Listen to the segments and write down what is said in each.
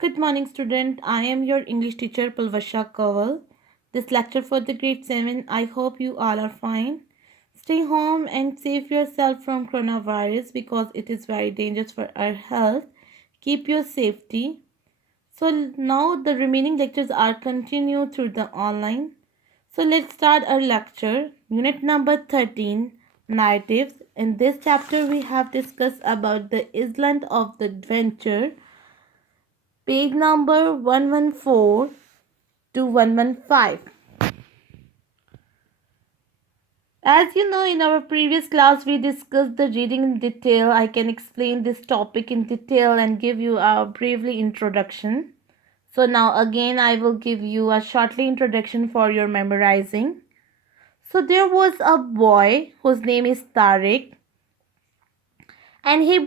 Good morning, student. I am your English teacher, Pulvasha Kawal. This lecture for the grade 7. I hope you all are fine. Stay home and save yourself from coronavirus because it is very dangerous for our health. Keep your safety. So now the remaining lectures are continued through the online. So let's start our lecture. Unit number 13, narratives. In this chapter we have discussed about the island of the adventure, page number 114 to 115. As you know, in our previous class, we discussed the reading in detail. I can explain this topic in detail and give you a briefly introduction. So now again, I will give you a shortly introduction for your memorizing. So there was a boy whose name is Tariq, and he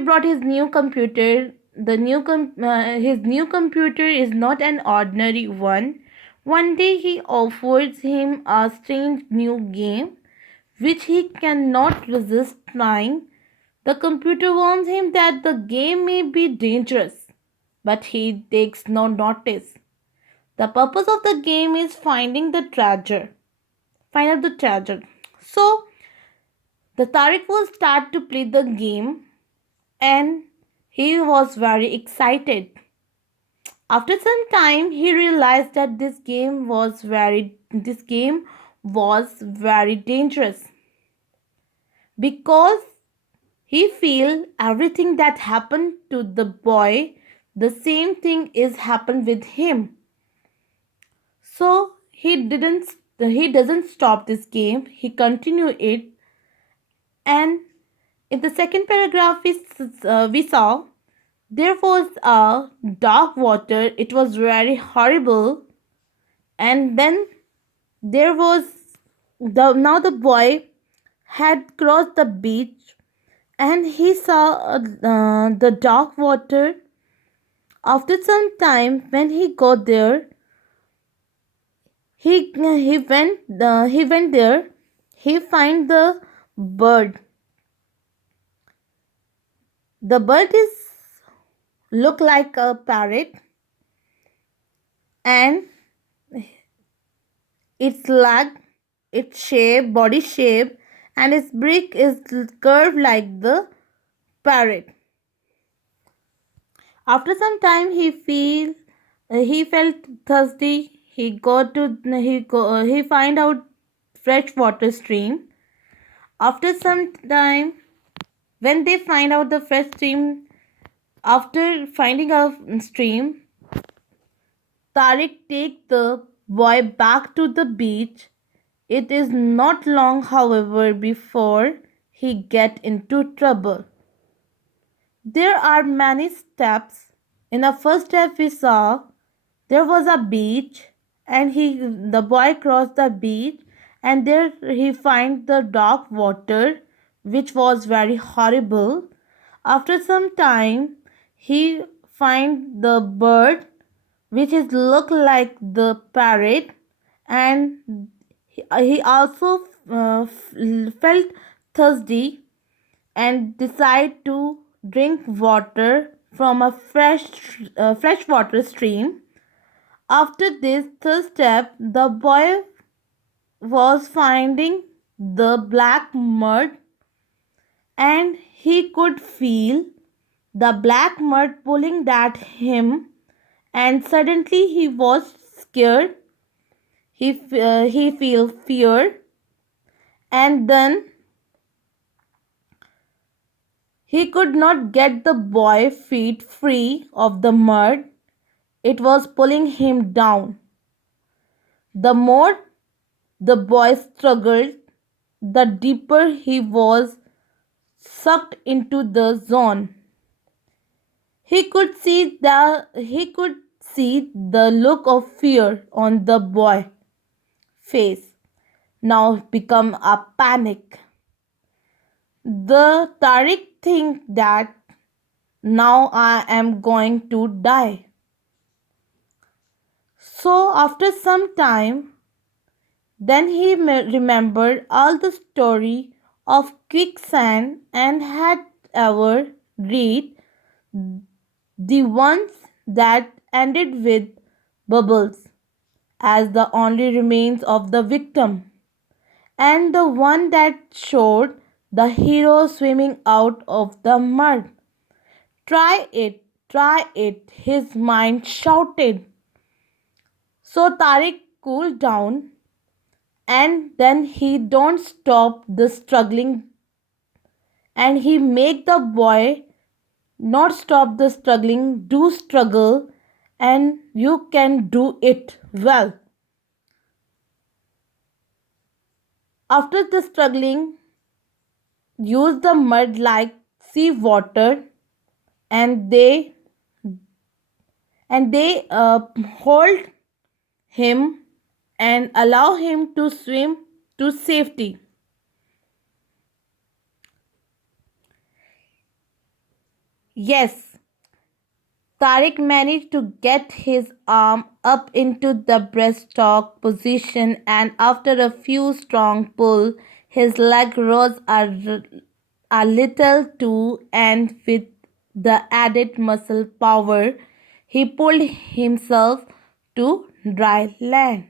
brought his new computer. His new computer is not an ordinary one. One day he offers him a strange new game which he cannot resist trying. The computer warns him that the game may be dangerous, but he takes no notice. The purpose of the game is finding the treasure. Find out the treasure. So the Tariq will start to play the game and he was very excited. After some time, he realized that this game was very dangerous because he feel everything that happened to the boy, the same thing is happened with him. So he doesn't stop this game. He continue it, and in the second paragraph we saw there was a dark water. It was very horrible. And then there was the boy had crossed the beach and he saw the dark water. After some time, when he got there, he went there. He find the bird. The bird is look like a parrot, and its leg, its shape, body shape, and its beak is curved like the parrot. After some time, he felt thirsty. He find out fresh water stream. After some time, when they find out the fresh stream, after finding a stream, Tariq take the boy back to the beach. It is not long, however, before he get into trouble. There are many steps. In the first step we saw there was a beach, and the boy crossed the beach, and there he find the dark water which was very horrible. After some time he find the bird which is look like the parrot, and he also felt thirsty and decide to drink water from a freshwater stream. After this third step, the boy was finding the black mud, and he could feel the black mud pulling at him, and suddenly he was scared. He feel fear, and then he could not get the boy feet free of the mud. It was pulling him down. The more the boy struggled, the deeper he was sucked into the zone. He could see the look of fear on the boy's face now become a panic. The Tariq think that now I am going to die. So after some time, then he remembered all the story of quicksand and had ever read the ones that ended with Bubbles as the only remains of the victim, and the one that showed the hero swimming out of the mud. Try it, his mind shouted. So Tariq cooled down and then he don't stop the struggling and he make the boy not stop the struggling, do struggle and you can do it well. After the struggling, use the mud like sea water and they hold him and allow him to swim to safety. Yes, Tariq managed to get his arm up into the breaststroke position, and after a few strong pull, his leg rose a little too, and with the added muscle power, he pulled himself to dry land.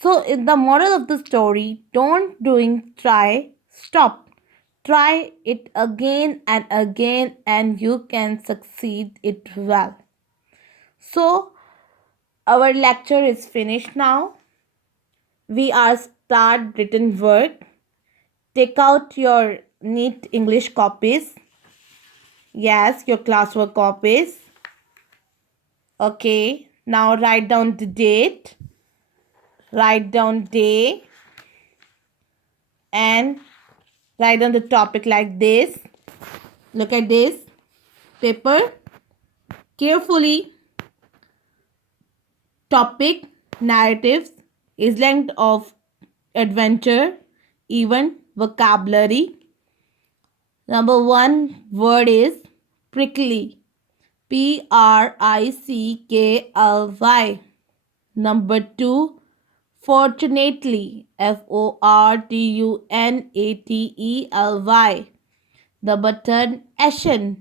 So, in the moral of the story, don't doing try, stop. Try it again and again, and you can succeed it well. So, our lecture is finished now. We are start written word. Take out your neat English copies. Yes, your classwork copies. Okay, now write down the date. Write down day and write down the topic like this. Look at this paper. Carefully, topic, narratives, is length of adventure, even vocabulary. Number one word is prickly. Prickly. Number two, fortunately. Fortunately. Number third, Ascent.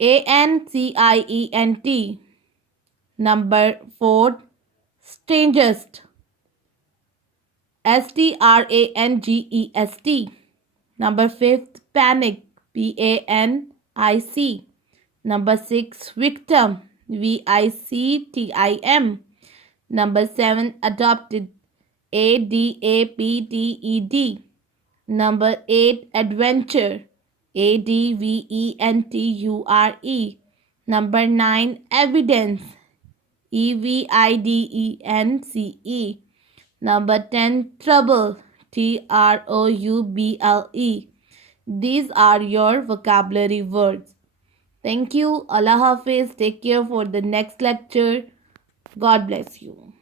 Ancient. Number four, strangest. Strangest. Number fifth, panic. Panic. Number six, victim. Victim. Number seven, adopted. Adapted. Number eight, adventure. Adventure. Number nine, evidence. Evidence. Number 10, trouble. Trouble. These are your vocabulary words. Thank you. Allah Hafiz. Take care for the next lecture. God bless you.